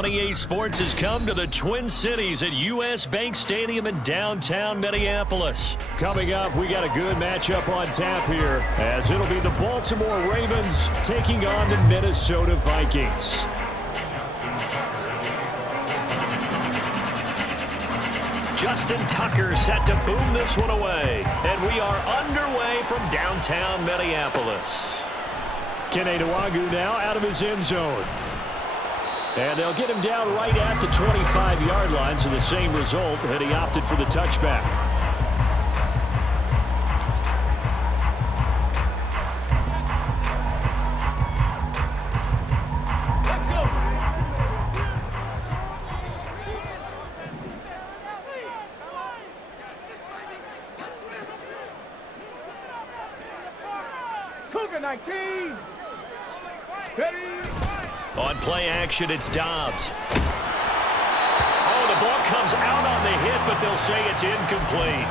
on EA Sports has come to the Twin Cities at U.S. Bank Stadium in downtown Minneapolis. Coming up, we got a good matchup on tap here, as it'll be the Baltimore Ravens taking on the Minnesota Vikings. Justin Tucker set to boom this one away. And we are underway from downtown Minneapolis. Kene Nwangwu now out of his end zone. And they'll get him down right at the 25-yard line, so the same result, and he opted for the touchback. Cougar 19. Ready. On play action, it's Dobbs. Oh, the ball comes out on the hit, but they'll say it's incomplete.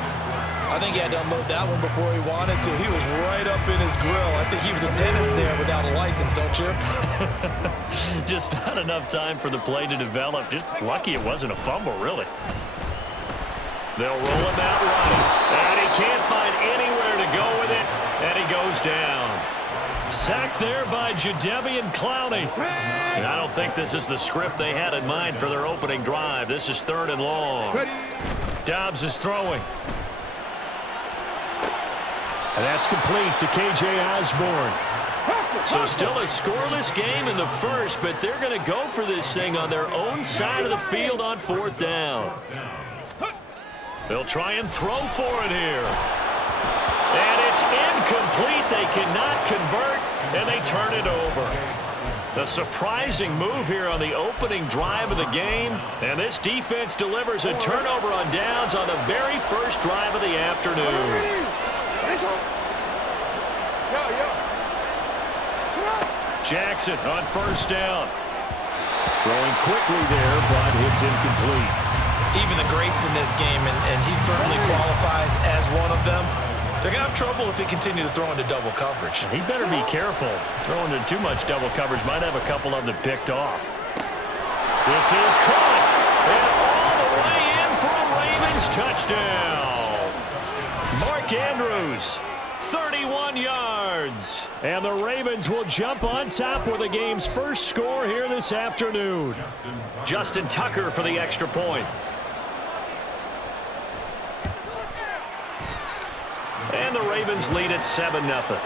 I think he had to unload that one before he wanted to. He was right up in his grill. I think he was a dentist there without a license, don't you? Just not enough time for the play to develop. Just lucky it wasn't a fumble, really. They'll roll him out right. And he can't find anywhere to go with it, and he goes down. Sacked there by Jadeveon Clowney. And I don't think this is the script they had in mind for their opening drive. This is 3rd and long. Dobbs is throwing. And that's complete to K.J. Osborne. So still a scoreless game in the first, but they're going to go for this thing on their own side of the field on 4th down. They'll try and throw for it here. And it's incomplete. They cannot convert, and they turn it over. A surprising move here on the opening drive of the game. And this defense delivers a turnover on downs on the very first drive of the afternoon. Jackson on 1st down. Throwing quickly there, but it's incomplete. Even the greats in this game, and he certainly qualifies as one of them, they're going to have trouble if they continue to throw into double coverage. He better be careful. Throwing into too much double coverage might have a couple of them picked off. This is caught. And all the way in for a Ravens touchdown. Mark Andrews, 31 yards. And the Ravens will jump on top with the game's first score here this afternoon. Justin Tucker for the extra point. And the Ravens lead at 7-0.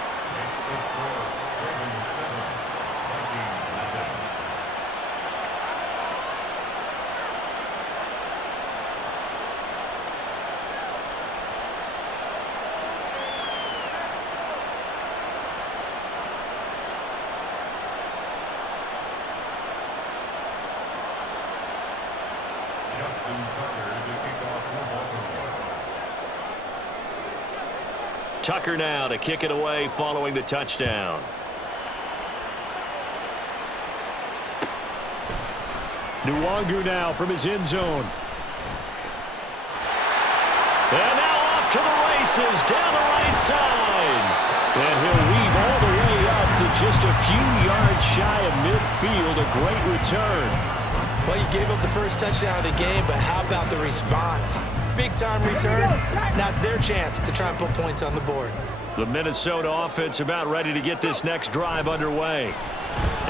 Tucker now to kick it away following the touchdown. Nwangwu now from his end zone. And now off to the races down the right side. And he'll weave all the way up to just a few yards shy of midfield. A great return. Well, you gave up the first touchdown of the game, but how about the response? Big-time return. Now it's their chance to try and put points on the board. The Minnesota offense about ready to get this next drive underway.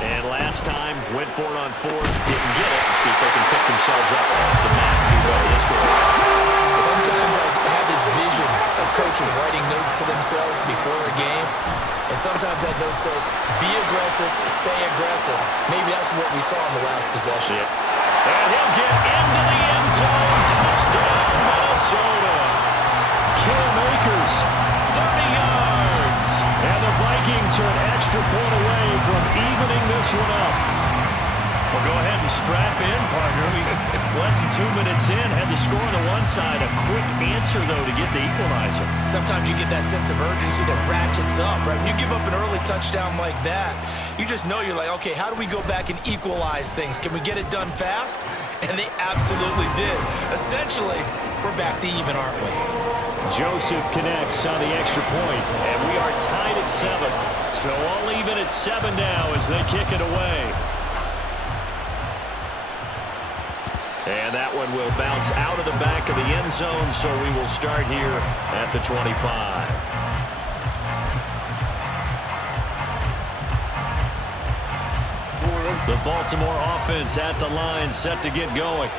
And last time, went for it on 4th, didn't get it. See if they can pick themselves up off the mat and do better this go. Sometimes I have this vision of coaches writing notes to themselves before a game. And sometimes that note says, be aggressive, stay aggressive. Maybe that's what we saw in the last possession. Yeah. And he'll get into the end zone. Touchdown, Minnesota. Cam Akers, 30 yards. And the Vikings are an extra point away from evening this one up. Well, go ahead and strap in, partner. Less than 2 minutes in, had the score on the one side. A quick answer, though, to get the equalizer. Sometimes you get that sense of urgency that ratchets up, right? When you give up an early touchdown like that, you just know you're like, okay, how do we go back and equalize things? Can we get it done fast? And they absolutely did. Essentially, we're back to even, aren't we? Joseph connects on the extra point, and we are tied at 7. So all even at 7 now as they kick it away. And that one will bounce out of the back of the end zone, so we will start here at the 25. The Baltimore offense at the line, set to get going.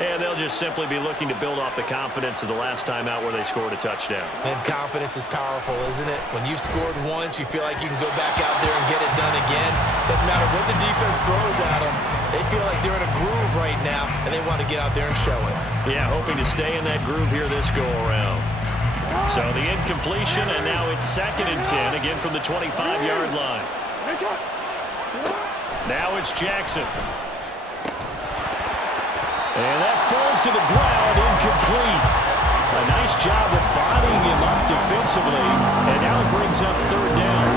And they'll just simply be looking to build off the confidence of the last time out where they scored a touchdown. And confidence is powerful, isn't it? When you've scored once, you feel like you can go back out there and get it done again. Doesn't matter what the defense throws at them. They feel like they're in a groove right now, and they want to get out there and show it. Yeah, hoping to stay in that groove here this go-around. So the incompletion, and now it's 2nd and 10, again from the 25-yard line. Now it's Jackson. And that falls to the ground, incomplete. A nice job of bodying him up defensively, and now it brings up 3rd down.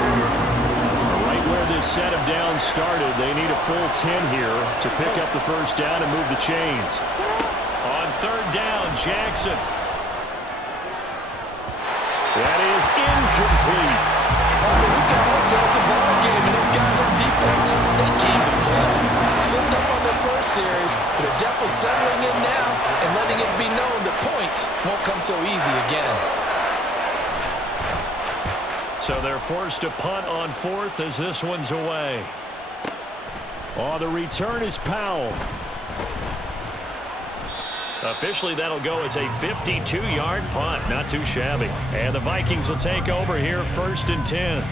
Right where this set of downs started, they need a full 10 here to pick up the 1st down and move the chains. On 3rd down, Jackson. That is incomplete. We've got ourselves a ball game, and those guys on defense, they came to play. Slipped up on their first series, but they're definitely settling in now and letting it be known that points won't come so easy again. So they're forced to punt on 4th as this one's away. Oh, the return is Powell. Officially, that'll go as a 52-yard punt. Not too shabby. And the Vikings will take over here, 1st and 10.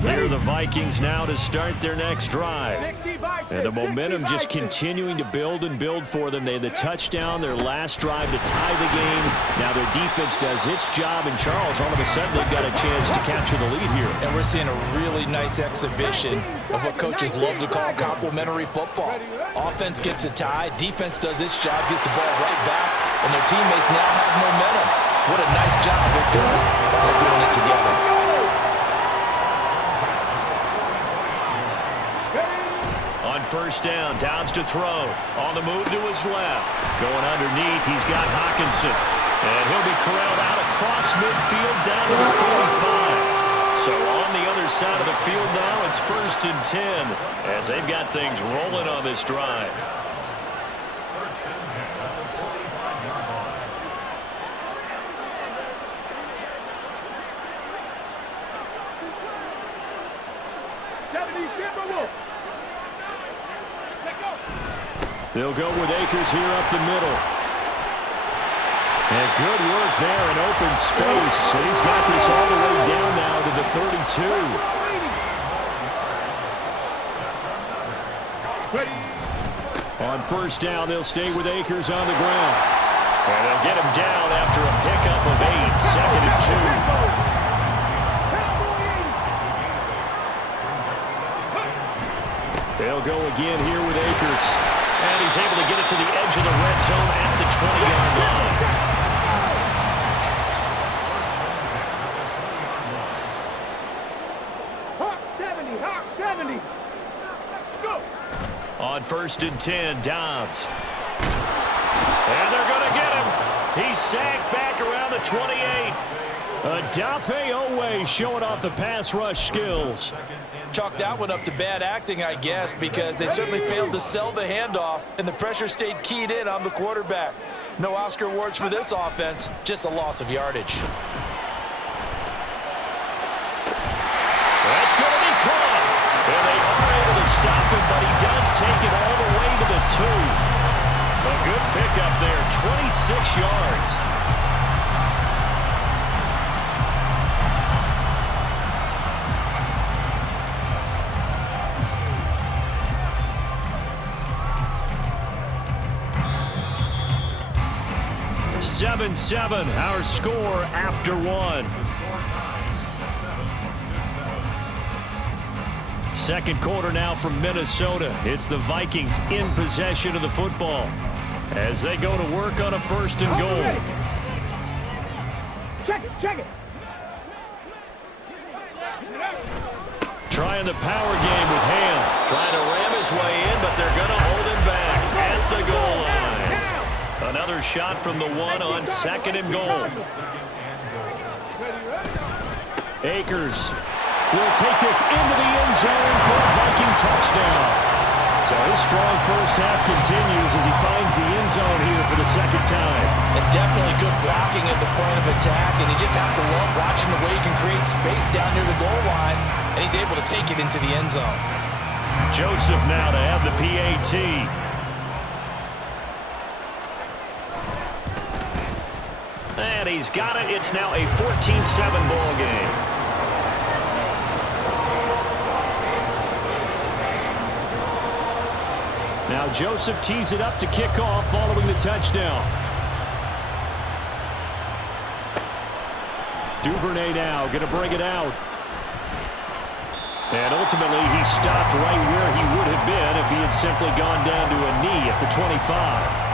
Here are the Vikings now to start their next drive. And the momentum just continuing to build and build for them. They had the touchdown, their last drive to tie the game. Now their defense does its job, and Charles, all of a sudden, they've got a chance to capture the lead here. And we're seeing a really nice exhibition of what coaches love to call complementary football. Offense gets a tie, defense does its job, gets the ball right back, and their teammates now have momentum. What a nice job they're doing. They're doing it together. On 1st down, Downs to throw. On the move to his left. Going underneath, he's got Hawkinson. And he'll be corralled out across midfield down to the 45. So on the other side of the field now, it's 1st and 10 as they've got things rolling on this drive. They'll go with Akers here up the middle. And good work there in open space. And he's got this all the way down now to the 32. On 1st down, they'll stay with Akers on the ground. And they'll get him down after a pickup of 8, 2nd and 2. They'll go again here with Akers. And he's able to get it to the edge of the red zone at the 20-yard line. Hawk 70. Let's go. On 1st and 10, Dobbs. And they're going to get him. He's sacked back around the 28. Adafe Owe showing off the pass rush skills. Chalk that one up to bad acting, I guess, because they certainly failed to sell the handoff, and the pressure stayed keyed in on the quarterback. No Oscar awards for this offense, just a loss of yardage. That's going to be caught. And they are able to stop him, but he does take it all the way to the 2. A good pickup there, 26 yards. Seven, our score after 1. Second quarter now from Minnesota. It's the Vikings in possession of the football as they go to work on a 1st and goal. Check it. Trying the power game with Ham. Trying to ram his way in, but they're going to hold him back at the goal line. Another shot from the 1 on 2nd and goal. Akers will take this into the end zone for a Viking His strong first half continues as he finds the end zone here for the second time. And definitely good blocking at the point of attack, and you just have to love watching the way he can create space down near the goal line, and he's able to take it into the end zone. Joseph now to have the PAT. And he's got it. It's now a 14-7 ball game. Now Joseph tees it up to kick off following the touchdown. Duvernay now going to bring it out. And ultimately he stopped right where he would have been if he had simply gone down to a knee at the 25.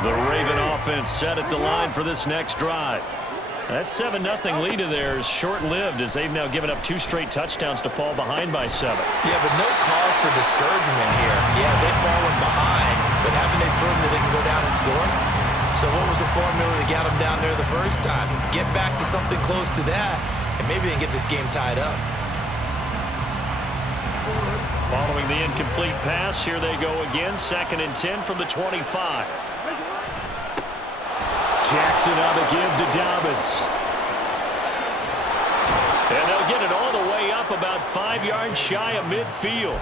The Raven offense set at the line for this next drive. That 7-0 lead of theirs short-lived as they've now given up 2 straight touchdowns to fall behind by 7. Yeah, but no cause for discouragement here. Yeah, they've fallen behind, but haven't they proven that they can go down and score? So what was the formula that got them down there the first time? Get back to something close to that, and maybe they can get this game tied up. Following the incomplete pass, here they go again. 2nd and 10 from the 25. Jackson on the give to Dobbins. And they'll get it all the way up about 5 yards shy of midfield.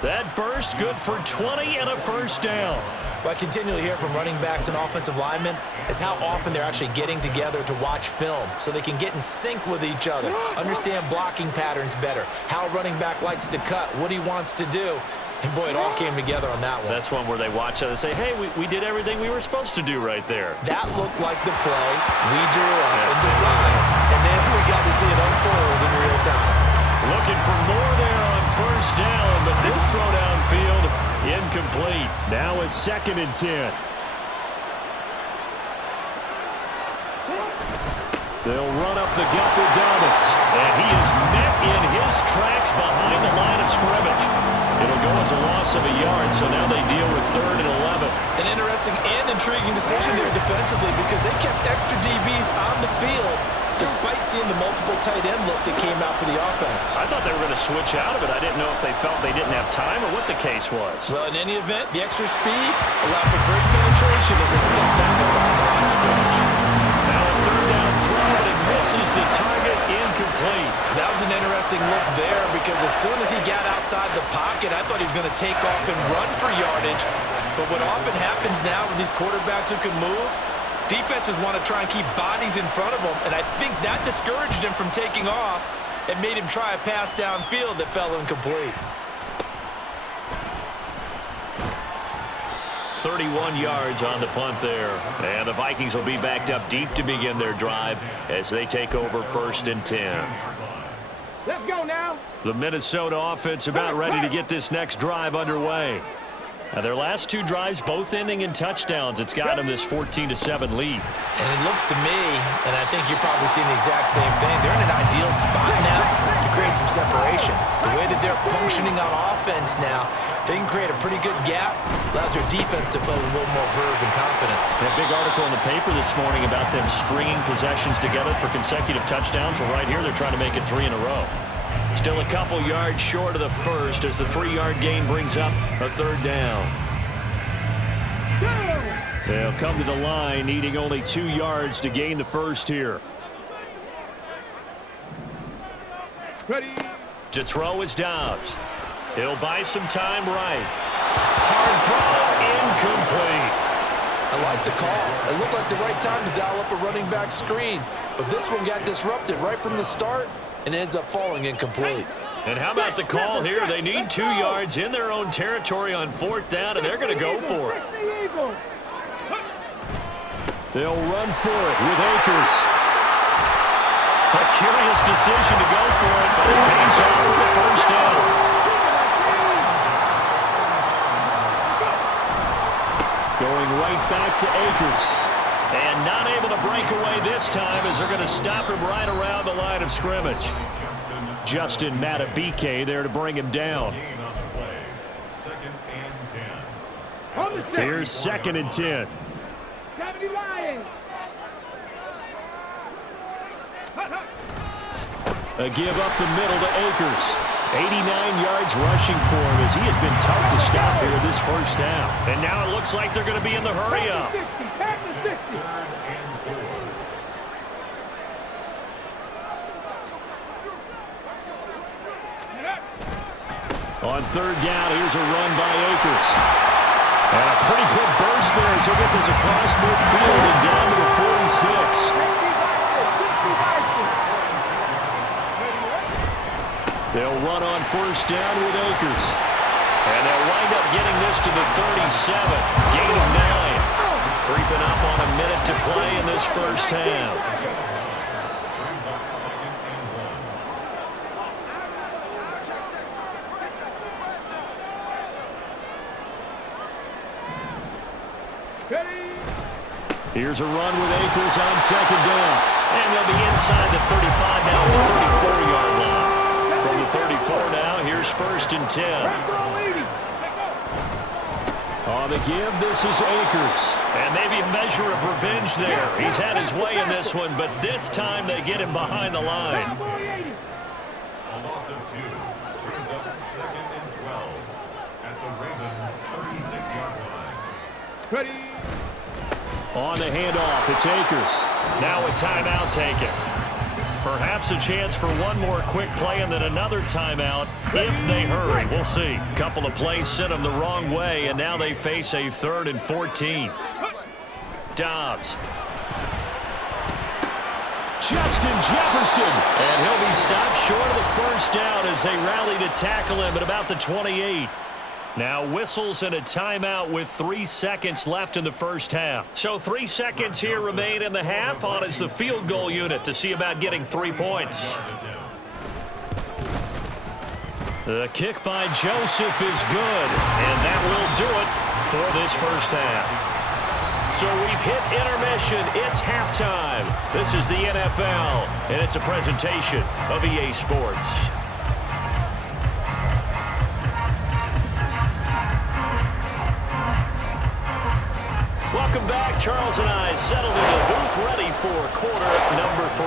That burst good for 20 and a first down. What I continually hear from running backs and offensive linemen is how often they're actually getting together to watch film so they can get in sync with each other, understand blocking patterns better, how a running back likes to cut, what he wants to do. And, boy, it all came together on that one. That's one where they watch it and say, hey, we did everything we were supposed to do right there. That looked like the play we drew up and designed, and then we got to see it unfold in real time. Looking for more there on first down, but this throw downfield incomplete. Now a 2nd and 10. They'll run up the gut with Dobbins, and he is met in his tracks behind the line of scrimmage. It'll go as a loss of a yard, so now they deal with 3rd and 11. An interesting and intriguing decision there defensively because they kept extra DBs on the field despite seeing the multiple tight end look that came out for the offense. I thought they were going to switch out of it. I didn't know if they felt they didn't have time or what the case was. Well, in any event, the extra speed allowed for great penetration as they stepped that one on the line of scrimmage. Now a 3rd down throw, but it misses the target, incomplete. That was an interesting look there because as soon as he got outside the pocket, I thought he was going to take off and run for yardage. But what often happens now with these quarterbacks who can move, defenses want to try and keep bodies in front of them, and I think that discouraged him from taking off and made him try a pass downfield that fell incomplete. 31 yards on the punt there. And the Vikings will be backed up deep to begin their drive as they take over 1st and 10. Let's go now. The Minnesota offense about ready to get this next drive underway. Now their last 2 drives both ending in touchdowns. It's got them this 14-7 lead. And it looks to me, and I think you're probably seeing the exact same thing, they're in an ideal spot now to create some separation. The way that they're functioning on offense now, they can create a pretty good gap, allows their defense to play with a little more verve and confidence. A big article in the paper this morning about them stringing possessions together for consecutive touchdowns. Well, right here they're trying to make it 3 in a row. Still a couple yards short of the first as the 3-yard gain brings up a 3rd down. They'll come to the line needing only 2 yards to gain the first here. Ready. To throw is Dobbs. He'll buy some time right. Hard throw, incomplete. I like the call. It looked like the right time to dial up a running back screen, but this one got disrupted right from the start and ends up falling incomplete. And how about the call here? They need 2 yards in their own territory on 4th down, and they're going to go for it. They'll run for it with Akers. A curious decision to go for it, but it pays off for the 1st down. Going right back to Akers. And not able to break away this time as they're going to stop him right around the line of scrimmage. Justin Matabike there to bring him down. Here's 2nd and 10. A give up the middle to Akers. 89 yards rushing for him as he has been tough to stop here this 1st half. And now it looks like they're going to be in the hurry up. On 3rd down, here's a run by Akers. And a pretty quick burst there as he'll get this across midfield and down to the 46. They'll run on 1st down with Akers. And they'll wind up getting this to the 37. Gain of 9. Creeping up on a minute to play in this 1st half. Here's a run with Akers on 2nd down. And they'll be inside the 35 now, the 34-yard line. From the 34 now, here's 1st and 10. On the give, this is Akers. And maybe a measure of revenge there. He's had his way in this one, but this time they get him behind the line. A loss of 2. Brings up 2nd and 12 at the Ravens' 36-yard line. Ready. On the handoff, it's Akers. Now a timeout taken. Perhaps a chance for one more quick play and then another timeout if they hurry. We'll see. Couple of plays sent them the wrong way, and now they face a 3rd and 14. Dobbs. Justin Jefferson. And he'll be stopped short of the 1st down as they rally to tackle him at about the 28. Now whistles and a timeout with 3 seconds left in the 1st half. So 3 seconds here remain in the half. On is the field goal unit to see about getting 3 points. The kick by Joseph is good, and that will do it for this 1st half. So we've hit intermission. It's halftime. This is the NFL, and it's a presentation of EA Sports. Welcome back. Charles and I settled in the booth ready for quarter number 3.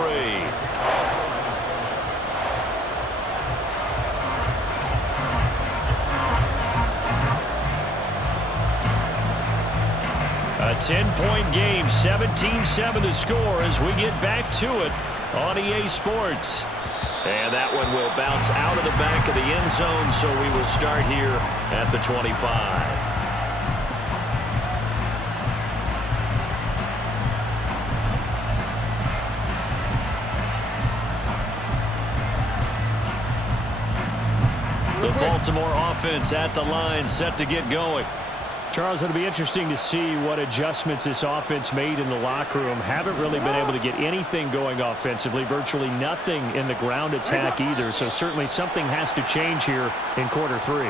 A 10-point game, 17-7 the score as we get back to it on EA Sports. And that one will bounce out of the back of the end zone, so we will start here at the 25. The Baltimore offense at the line, set to get going. Charles, it'll be interesting to see what adjustments this offense made in the locker room. Haven't really been able to get anything going offensively, virtually nothing in the ground attack either. So certainly something has to change here in quarter 3.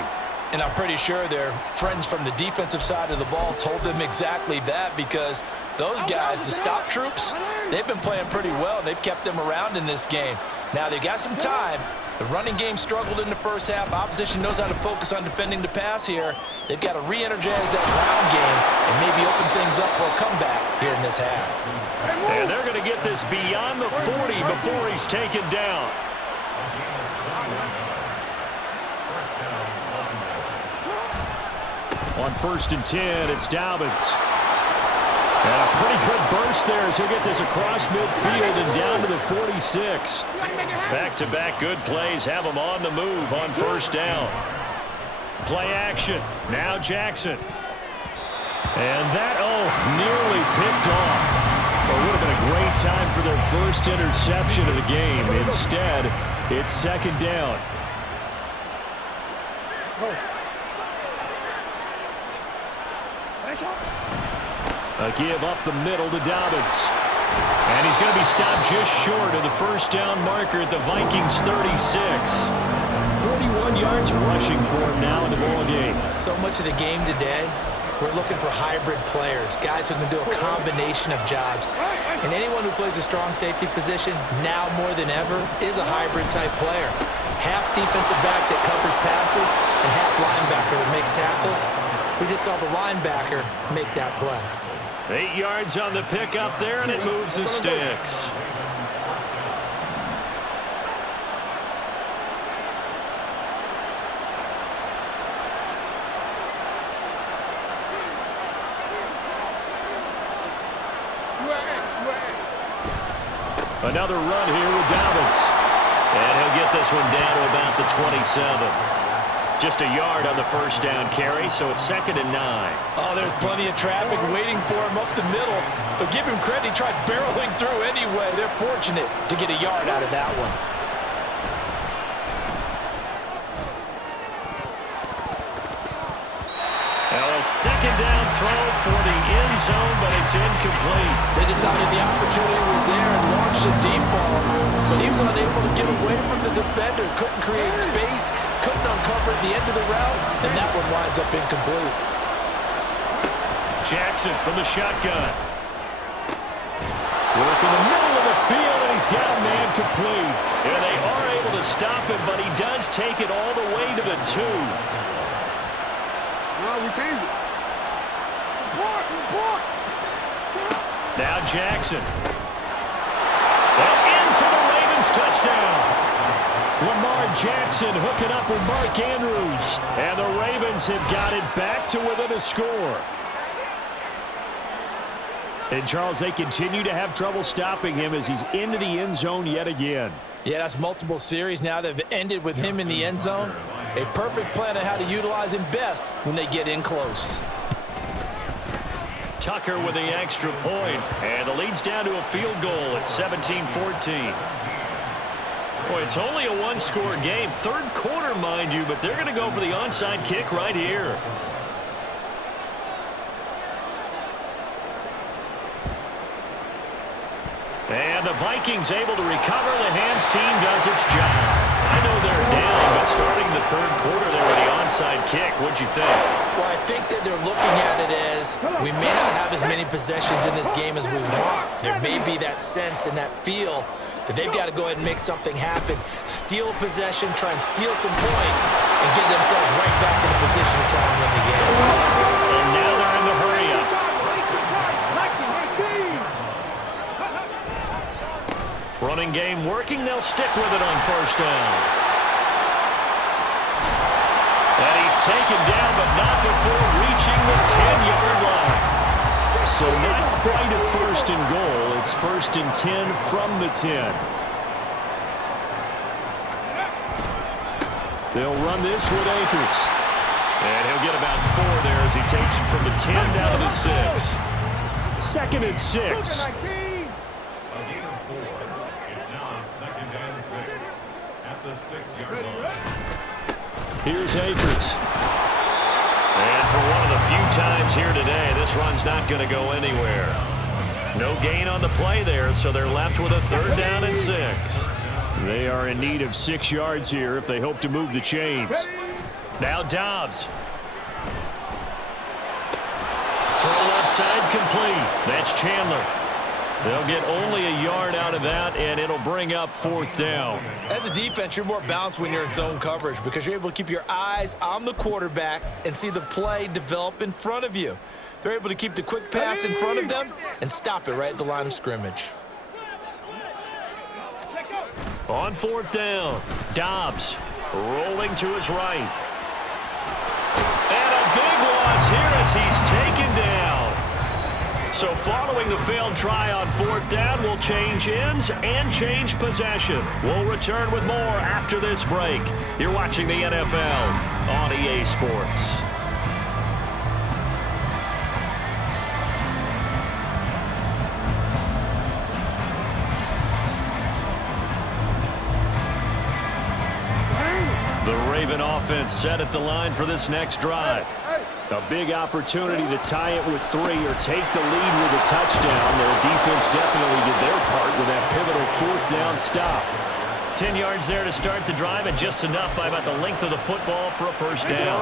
And I'm pretty sure their friends from the defensive side of the ball told them exactly that, because those guys, the stop troops, they've been playing pretty well. They've kept them around in this game. Now they've got some time. The running game struggled in the 1st half. Opposition knows how to focus on defending the pass here. They've got to re-energize that ground game and maybe open things up for a comeback here in this half. And they're going to get this beyond the 40 before he's taken down. On 1st and 10, it's Dobbins. And a pretty good burst there as he'll get this across midfield and down to the 46. Back-to-back good plays have him on the move on 1st down. Play action. Now Jackson. And that, nearly picked off. It would have been a great time for their first interception of the game. Instead, it's 2nd down. A give up the middle to Dobbins. And he's going to be stopped just short of the first down marker at the Vikings 36. 41 yards rushing for him now in the ball game. So much of the game today, we're looking for hybrid players, guys who can do a combination of jobs. And anyone who plays a strong safety position, now more than ever, is a hybrid type player. Half defensive back that covers passes and half linebacker that makes tackles. We just saw the linebacker make that play. 8 yards on the pickup there, and it moves the sticks. Another run here with Dobbins. And he'll get this one down to about the 27. Just a yard on the first down carry, so it's 2nd and 9. Oh, there's plenty of traffic waiting for him up the middle. But give him credit, he tried barreling through anyway. They're fortunate to get a yard out of that one. Now a 2nd down throw for the end zone, but it's incomplete. They decided the opportunity was there and launched a deep ball. But he was unable to get away from the defender. Couldn't create space, couldn't uncover at the end of the route, and that one winds up incomplete. Jackson from the shotgun. Work in the middle of the field, and he's got a man complete. And they are able to stop him, but he does take it all the way to the 2. No, we changed it. Report. Now Jackson. And in for the Ravens touchdown. Lamar Jackson hooking up with Mark Andrews. And the Ravens have got it back to within a score. And, Charles, they continue to have trouble stopping him as he's into the end zone yet again. Yeah, that's multiple series now that have ended with him in the end zone. A perfect plan on how to utilize him best when they get in close. Tucker with the extra point. And the lead's down to a field goal at 17-14. Boy, it's only a one-score game. Third quarter, mind you, but they're going to go for the onside kick right here. And the Vikings able to recover. The hands team does its job. I know they're down, but starting the third quarter there with the onside kick, what'd you think? Well, I think that they're looking at it as we may not have as many possessions in this game as we want. There may be that sense and that feel that they've got to go ahead and make something happen. Steal possession, try and steal some points, and get themselves right back in a position to try and win the game. And now they're in the hurry-up. Running game working. They'll stick with it on first down. And he's taken down, but not before reaching the 10-yard line. So not quite a first and goal. It's 1st and 10 from the 10. They'll run this with Akers. And he'll get about 4 there as he takes it from the 10 down to the 6. 2nd and 6. Here's Akers. And for one of the few times here today, this run's not going to go anywhere. No gain on the play there, so they're left with a 3rd down and 6. They are in need of 6 yards here if they hope to move the chains. Now Dobbs. Throw left side complete. That's Chandler. They'll get only a yard out of that, and it'll bring up 4th down. As a defense, you're more balanced when you're in zone coverage because you're able to keep your eyes on the quarterback and see the play develop in front of you. They're able to keep the quick pass in front of them and stop it right at the line of scrimmage. On 4th down, Dobbs rolling to his right. And a big loss here as he's taken down. So following the failed try on 4th down, we'll change ends and change possession. We'll return with more after this break. You're watching the NFL on EA Sports. The Raven offense set at the line for this next drive. A big opportunity to tie it with 3 or take the lead with a touchdown. Their defense definitely did their part with that pivotal 4th down stop. 10 yards there to start the drive, and just enough by about the length of the football for a first down.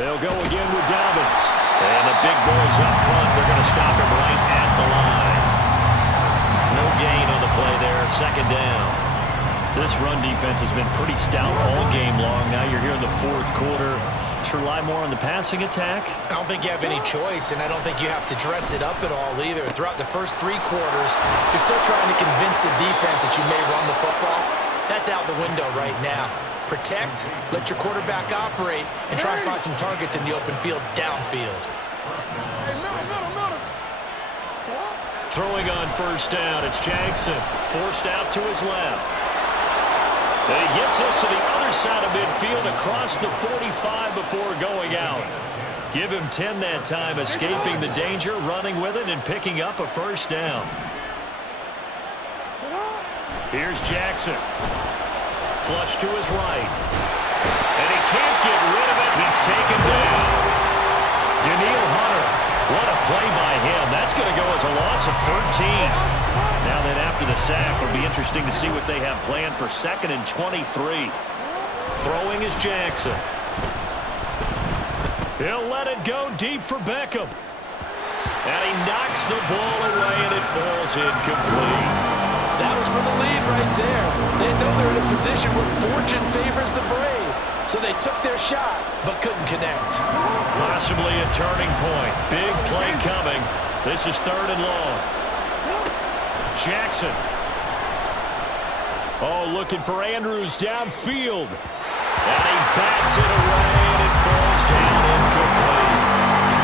They'll go again with Dobbins. And the big boys up front, they're going to stop him right at the line. No gain on the play there, 2nd down. This run defense has been pretty stout all game long. Now you're here in the 4th quarter. Should rely more on the passing attack? I don't think you have any choice, and I don't think you have to dress it up at all either. Throughout the first 3 quarters, you're still trying to convince the defense that you may run the football. That's out the window right now. Protect, let your quarterback operate, and try and find some targets in the open field downfield. Throwing on first down, it's Jackson. Forced out to his left. And he gets us to the other side of midfield across the 45 before going out. Give him 10 that time, escaping the danger, running with it, and picking up a first down. Here's Jackson. Flush to his right. And he can't get rid of it. He's taken down. Daniil Hunter. What a play by him. That's going to go as a loss of 13. Now then, after the sack, it'll be interesting to see what they have planned for 2nd and 23. Throwing is Jackson. He'll let it go deep for Beckham. And he knocks the ball away, and it falls incomplete. That was for the lead right there. They know they're in a position where fortune favors the brave. So they took their shot, but couldn't connect. Possibly a turning point. Big play coming. This is 3rd and long. Jackson. Oh, looking for Andrews downfield. And he bats it away, and it falls down incomplete.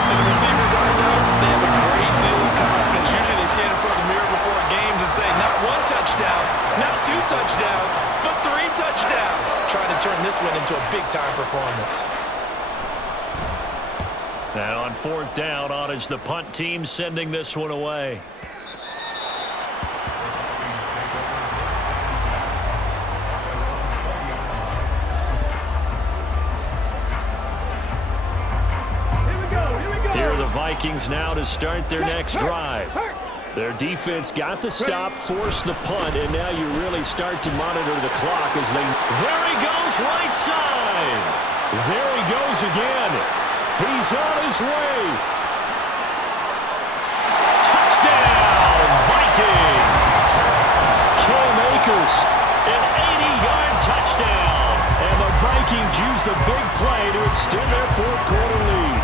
And the receivers I know, they have a great deal of confidence. Usually they stand in front of the mirror before games and say, not 1 touchdown, not 2 touchdowns, but 3 touchdowns. Trying to turn this one into a big-time performance. And on 4th down, on is the punt team sending this one away. Here are the Vikings now to start their next drive. Their defense got the stop, forced the punt, and now you really start to monitor the clock as they... There he goes, right side! There he goes again. He's on his way. Touchdown, Vikings! Cam Akers, an 80-yard touchdown. And the Vikings use the big play to extend their 4th quarter lead.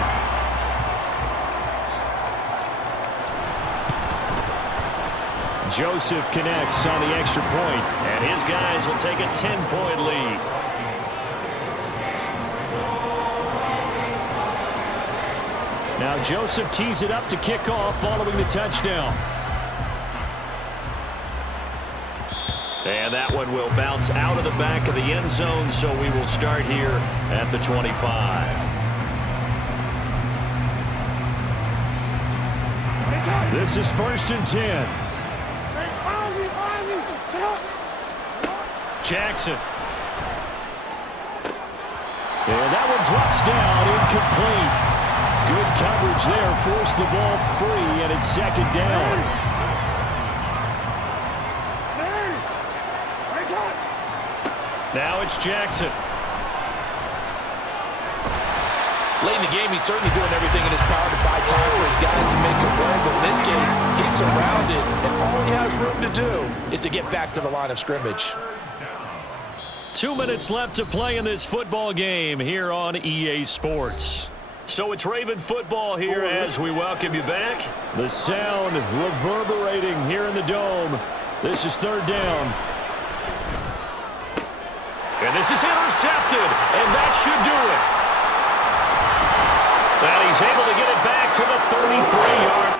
Joseph connects on the extra point, and his guys will take a 10-point lead. Now Joseph tees it up to kick off following the touchdown. And that one will bounce out of the back of the end zone, so we will start here at the 25. This is 1st and 10. Jackson. And that one drops down, incomplete. Good coverage there, forced the ball free, and it's 2nd down. Now it's Jackson. Late in the game, he's certainly doing everything in his power to buy time for his guys to make a play, but in this case, he's surrounded, and all he has room to do is to get back to the line of scrimmage. 2 minutes left to play in this football game here on EA Sports. So it's Raven football here as we welcome you back. The sound reverberating here in the dome. This is 3rd down. And this is intercepted, and that should do it. And he's able to get it back to the 33-yard